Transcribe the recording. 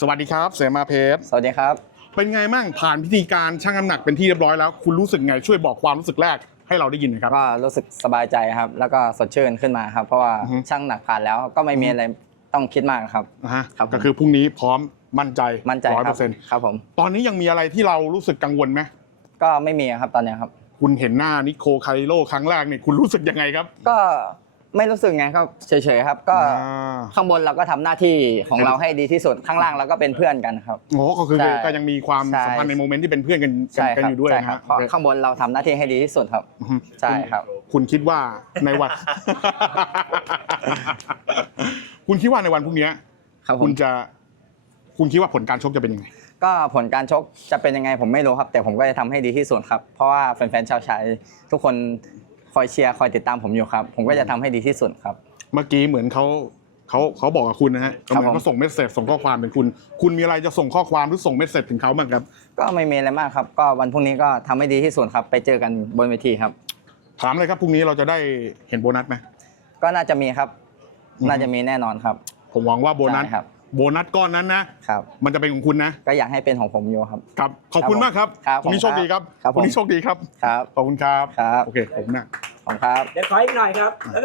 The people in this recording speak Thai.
สวัสดีครับเสมาเพชรสวัสดีครับ เป็นไงมั่งผ่านพิธีการชั่งน้ำหนักเป็นที่เรียบร้อยแล้ว คุณรู้สึกไงช่วยบอกความรู้สึกแรกให้เราได้ยินหน่อยครับ ก็รู้สึกสบายใจครับ แล้วก็สดชื่นขึ้นมาครับ เพราะว่าอือฮึ ช่างหนักผ่านแล้วก็ไม่มีอะไรต้องคิดมากครับ นะฮะครับผม ก็คือพรุ่งนี้พร้อมมั่นใจมั่นใจร้อยคเปรัอร์เซ็นต์ครับผม ตอนนี้ยังมีอะไรที่เรารู้สึกกังวลไหมก็ไม่มีครับตอนเนี้ยครับ คุณเห็นหน้านิโคคาริโลครั้งแรกเนี่ยคุณรู้สึกยังไงครับ ก็ ไม่รู้สึกไงครับเฉยๆครับ ก็อ่า ข้างบนเราก็ทำหน้าที่ของเราให้ดีที่สุดข้างล่างเราก็เป็นเพื่อนกันครับ โอ้ก็คือใช่ก็ยังมีความใช่ สัมพันธ์ในโมเมนต์ที่เป็นเพื่อนกันใช่กันครับอยู่ด้วยใช่นะครัฮะบเพราะข้างบนเราทำหน้าที่ให้ดีที่สุดครับอือฮึใช่ครับ คุณคิดว่าในวัน คุณคิดว่าในวันพรุ่งนี้ครับผคุมณจะ คุณคิดว่าผลการชกจะเป็นยังไง ก็ผลการชกจะเป็นยังไงผมไม่รู้ครับ แต่ผมก็จะทำให้ดีที่สุดครับ เพราะว่าแฟนๆชาวชายทุกคน คอยเชียร์คอยติดตามผมอยู่ครับ ผมก็จะทำให้ดีที่สุดครับ เมื่อกี้เหมือนเขาเขาเขาบอกกับคุณนะฮะครับเหมือนผมเขาส่งเมสเซจส่งข้อความเป็นคุณ คุณมีอะไรจะส่งข้อความหรือส่งเมสเซจถึงเขาบ้างครับ ก็ไม่มีอะไรมากครับ ก็วันพรุ่งนี้ก็ทำให้ดีที่สุดครับ ไปเจอกันบนเวทีครับ ถามเลยครับพรุ่งนี้เราจะได้เห็นโบนัสไหม ก็น่าจะมีครับ อืม น่าจะมีแน่นอนครับ ผมหวังว่าโบนัสใช่ครับ โบนัสก้อนนั้นนะครับ มันจะเป็นของคุณนะก็อยากให้เป็นของผมอยู่ครับ ครับขอบคุณมากครับครับวันนี้ผมโชคดีครับครับผมวันนี้โชคดีครับ ครับ ขอบคุณครับ ครับ โอเคผมนะ ขอบคุณครับ เดี๋ยวขออีกหน่อยครับแล้วก็